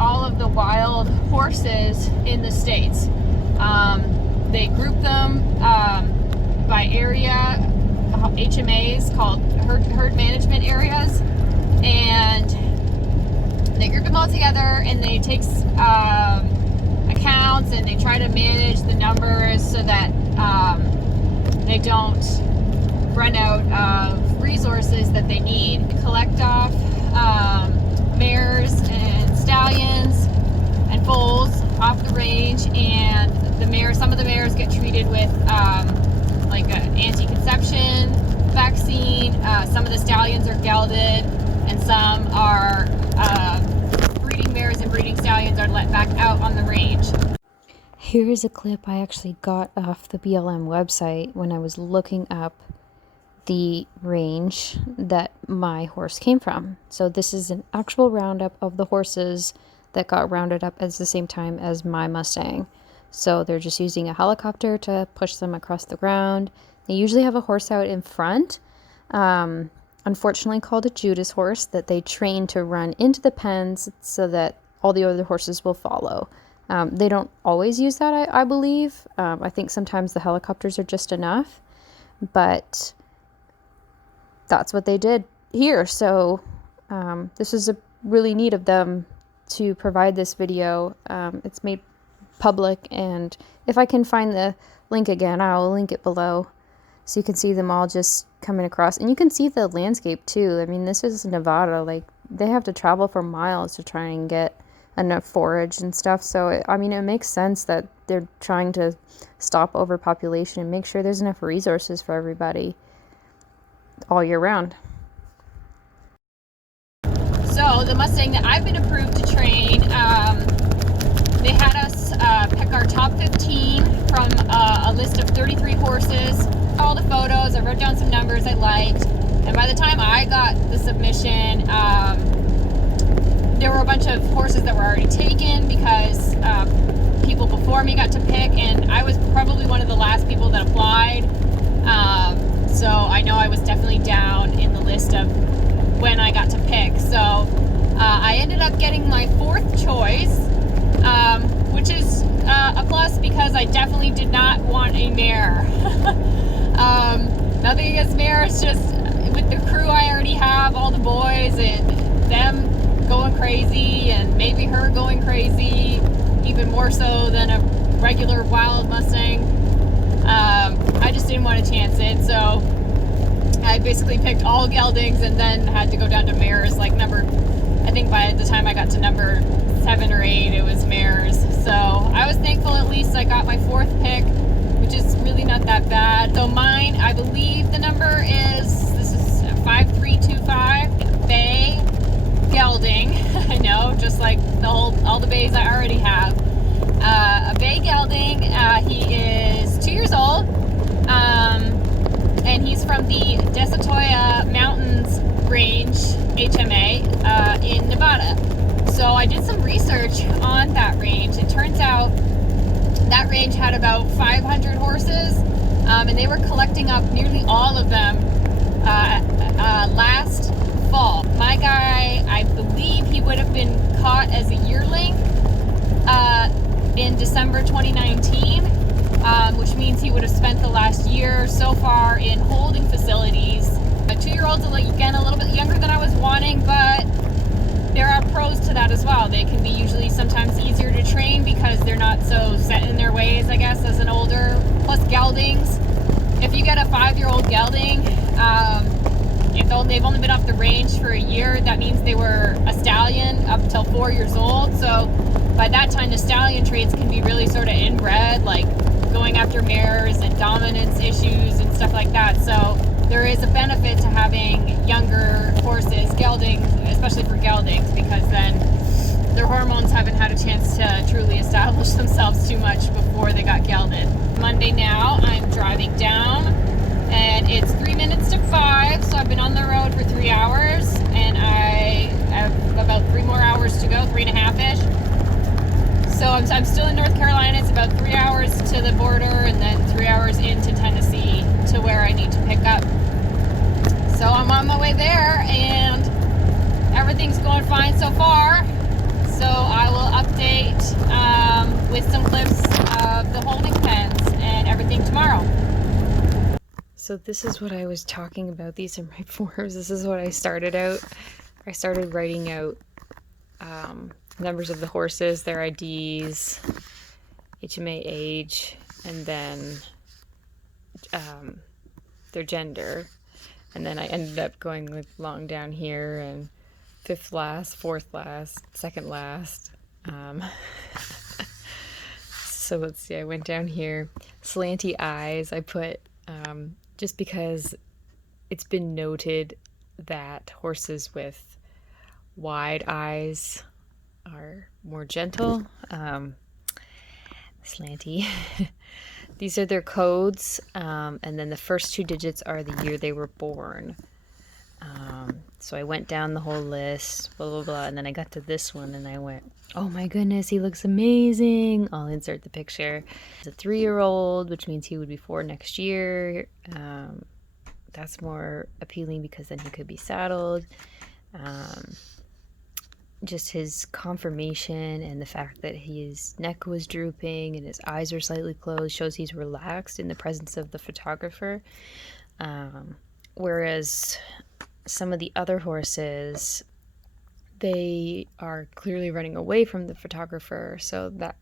all of the wild horses in the states. They group them by area, HMAs called herd management areas, and they group them all together, and they take accounts, and they try to manage the numbers so that they don't run out of resources that they need. They collect off mares and stallions and foals off the range, and some of the mares get treated with like an anti-conception vaccine. Some of the stallions are gelded, and some are breeding mares and breeding stallions are let back out on the range. Here's a clip I actually got off the BLM website when I was looking up the range that my horse came from. So this is an actual roundup of the horses that got rounded up at the same time as my Mustang. So they're just using a helicopter to push them across the ground. They usually have a horse out in front, unfortunately called a Judas horse, that they train to run into the pens so that all the other horses will follow. They don't always use that, I believe. I think sometimes the helicopters are just enough, but that's what they did here. So this is really neat of them to provide this video. It's made public, and if I can find the link again, I'll link it below so you can see them all just coming across, and you can see the landscape too. I mean, this is Nevada. Like, they have to travel for miles to try and get enough forage and stuff. So I mean, it makes sense that they're trying to stop overpopulation and make sure there's enough resources for everybody all year round. So the Mustang that I've been approved to train, they had us pick our top 15 from a list of 33 horses. All the photos, I wrote down some numbers I liked, and by the time I got the submission, there were a bunch of horses that were already taken because people before me got to pick, and I was probably one of the last people that applied. So I know I was definitely down in the list of when I got to pick. So I ended up getting my fourth choice, which is a plus because I definitely did not want a mare. Nothing against mares, just with the crew I already have, all the boys and them going crazy, and maybe her going crazy even more so than a regular wild Mustang. I just didn't want to chance it, so I basically picked all geldings and then had to go down to mares. Like I think by the time I got to number 7 or 8, it was mares. So I was thankful at least I got my fourth pick, which is really not that bad. So mine, I believe the number is, this is 5325, bay gelding. I know, just like all the bays I already have. A bay gelding, he is 2 years old, and he's from the Desatoya Mountains Range HMA in Nevada. So I did some research on that range. It turns out that range had about 500 horses, and they were collecting up nearly all of them last fall. My guy, I believe he would have been caught as a yearling in December 2019, which means he would have spent the last year so far in holding facilities. A 2-year-old's again a little bit younger than I was wanting, but there are pros to that as well. They can be usually sometimes easier to train because they're not so set in their ways, I guess, as an older. Plus geldings, if you get a 5-year-old gelding, if they've only been off the range for a year, that means they were a stallion up till 4 years old. So by that time, the stallion traits can be really sort of inbred, like going after mares and dominance issues and stuff like that. So there is a benefit to having younger horses, geldings, especially for geldings, because then their hormones haven't had a chance to truly establish themselves too much before they got gelded. Monday now, I'm driving down, and it's 3 minutes to 5, so I've been on the road for 3 hours, and I have about 3 more hours to go, 3.5-ish. So I'm still in North Carolina. It's about 3 hours to the border, and then 3 hours into Tennessee to where I need to pick up. So I'm on my way there, and everything's going fine so far. So I will update with some clips of the holding pens and everything tomorrow. So this is what I was talking about. These are my forms. This is what I started out. I started writing out numbers of the horses, their IDs, HMA age, and then their gender. And then I ended up going like long down here and 5th last, 4th last, 2nd last. So let's see, I went down here. Slanty eyes, I put just because it's been noted that horses with wide eyes are more gentle. Slanty. These are their codes, and then the first 2 digits are the year they were born. So I went down the whole list, blah, blah, blah, and then I got to this one, and I went, oh my goodness, he looks amazing. I'll insert the picture. He's a 3-year-old, which means he would be 4 next year. That's more appealing because then he could be saddled. Just his conformation and the fact that his neck was drooping and his eyes are slightly closed shows he's relaxed in the presence of the photographer. Whereas some of the other horses, they are clearly running away from the photographer, so that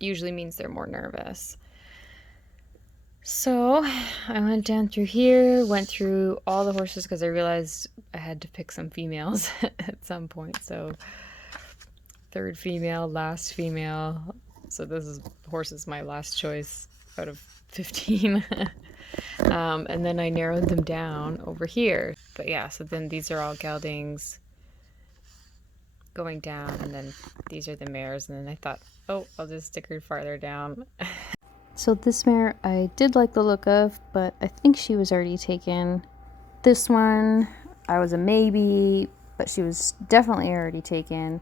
usually means they're more nervous. So I went down through here, went through all the horses because I realized I had to pick some females at some point. So 3rd female, last female. So this horse is my last choice out of 15. And then I narrowed them down over here. But yeah, so then these are all geldings going down, and then these are the mares. And then I thought, oh, I'll just stick her farther down. So this mare I did like the look of, but I think she was already taken. This one, I was a maybe, but she was definitely already taken.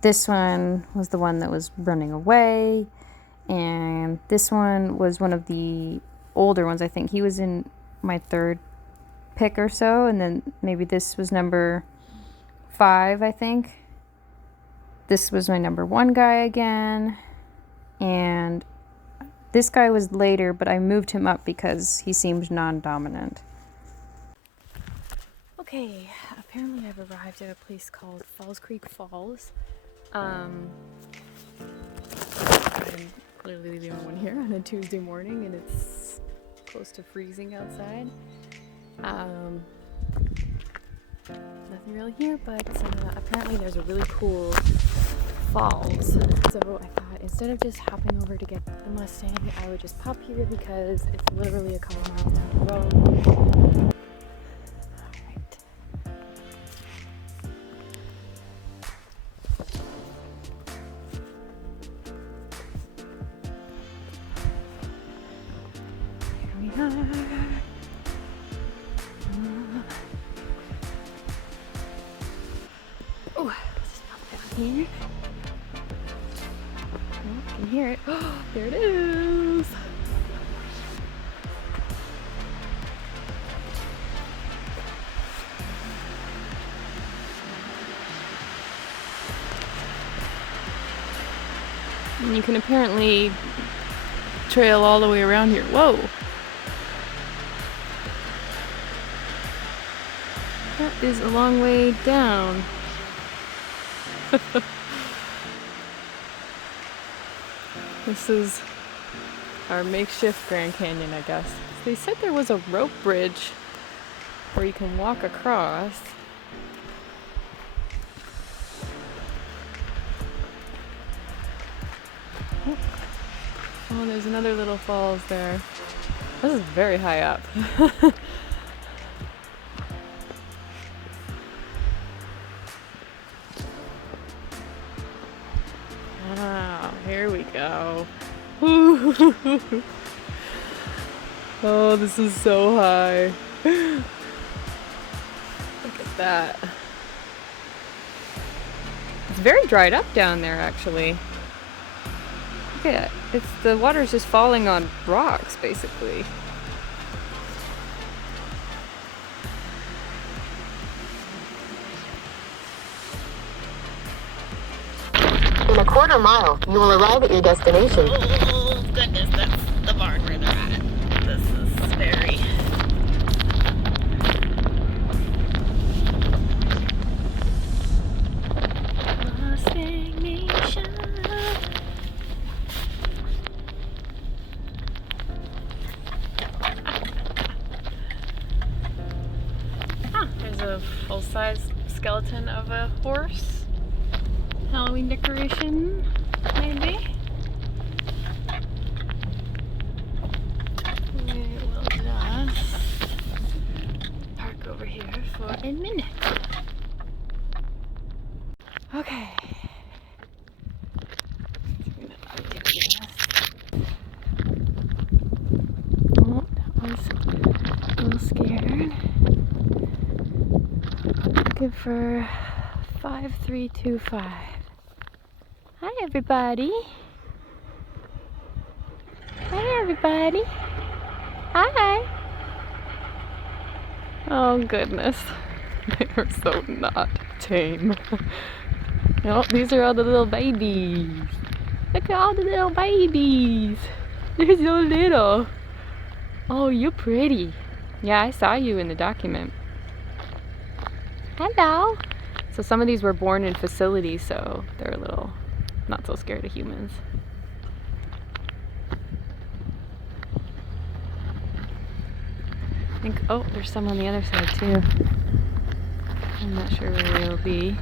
This one was the one that was running away, and this one was one of the older ones. I think he was in my 3rd pick or so, and then maybe this was number 5, I think. This was my number 1 guy again, and this guy was later, but I moved him up because he seemed non-dominant. Okay, apparently I've arrived at a place called Falls Creek Falls. I'm clearly the only one here on a Tuesday morning, and it's close to freezing outside. Nothing really here, but apparently there's a really cool falls. So I thought instead of just hopping over to get the Mustang, I would just pop here because it's literally a couple miles down the road. Alright. Here we are. Oh, let's just pop down here. Oh, I can hear it. Oh, there it is. And you can apparently trail all the way around here. Whoa! That is a long way down. This is our makeshift Grand Canyon, I guess. They said there was a rope bridge where you can walk across. Oh, there's another little falls there. This is very high up. Wow, here we go. Oh, this is so high. Look at that. It's very dried up down there, actually. Look at it. The water's just falling on rocks, basically. In a quarter mile, you will arrive at your destination. Oh, goodness, that's the barn where they're at. This is very... Mustang Nation. Huh, there's a full-size skeleton of a horse. Halloween decoration, maybe. We will just park over here for a minute. Okay. Oh, that was a little scared. Looking for 5325. Hi, everybody. Hi, everybody. Hi. Oh, goodness. They are so not tame. Oh, these are all the little babies. Look at all the little babies. They're so little. Oh, you're pretty. Yeah, I saw you in the document. Hello. So some of these were born in facilities, so they're a little not so scared of humans. I think, oh, there's some on the other side too. I'm not sure where they'll be.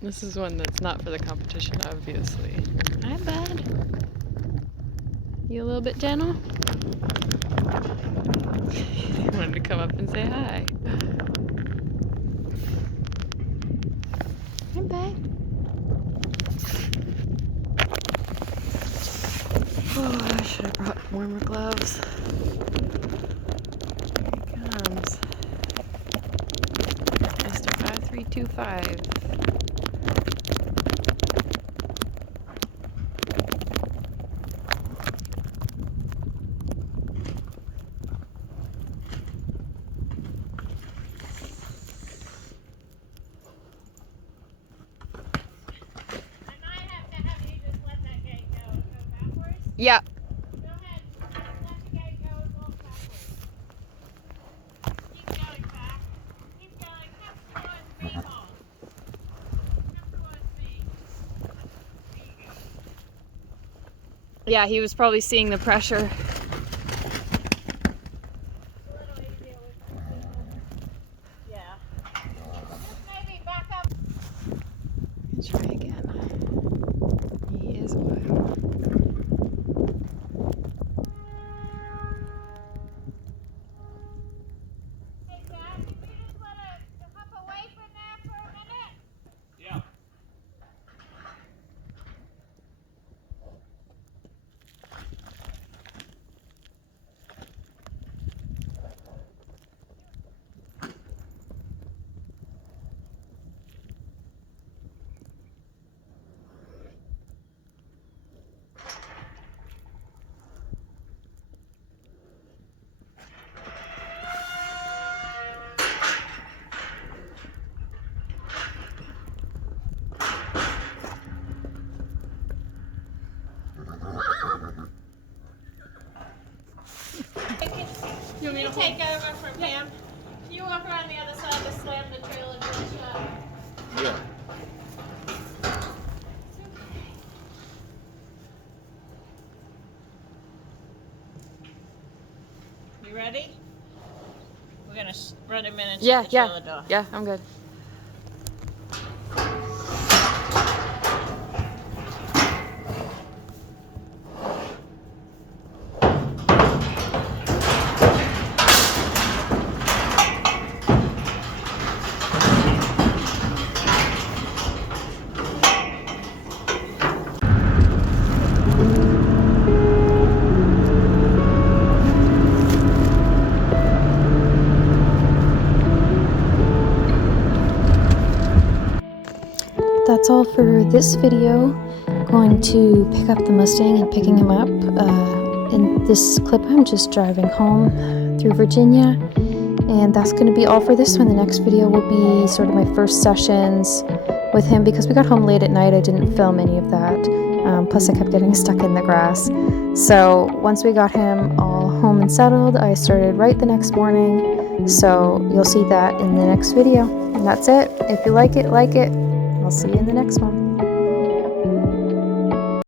This is one that's not for the competition, obviously. Hi, bud. You a little bit gentle? He wanted to come up and say hi. Hi, bud. Oh, I should have brought warmer gloves. Here he comes. Mr. 5325. Yeah. Go ahead. Let the gate go and walk backwards. Keep going back. Keep going. Come towards me, Mom. Come towards me. There you go. Yeah, he was probably seeing the pressure. A little easier with two people. Yeah. Just maybe back up. Let's try again. He is wild. Hey, Dad, can we just let it hop away from there for a minute? Yeah. You want me to take over from him? You walk around the other side to slam the trailer door shut. Yeah. You ready? We're gonna run him in and Yeah, shut the trailer yeah. door. Yeah, I'm good. that's all for this video. Going to pick up the Mustang and picking him up. In this clip, I'm just driving home through Virginia. And that's going to be all for this one. The next video will be sort of my first sessions with him because we got home late at night. I didn't film any of that. Plus I kept getting stuck in the grass. So once we got him all home and settled, I started right the next morning. So you'll see that in the next video. And that's it. If you like it, like it. I'll see you in the next one.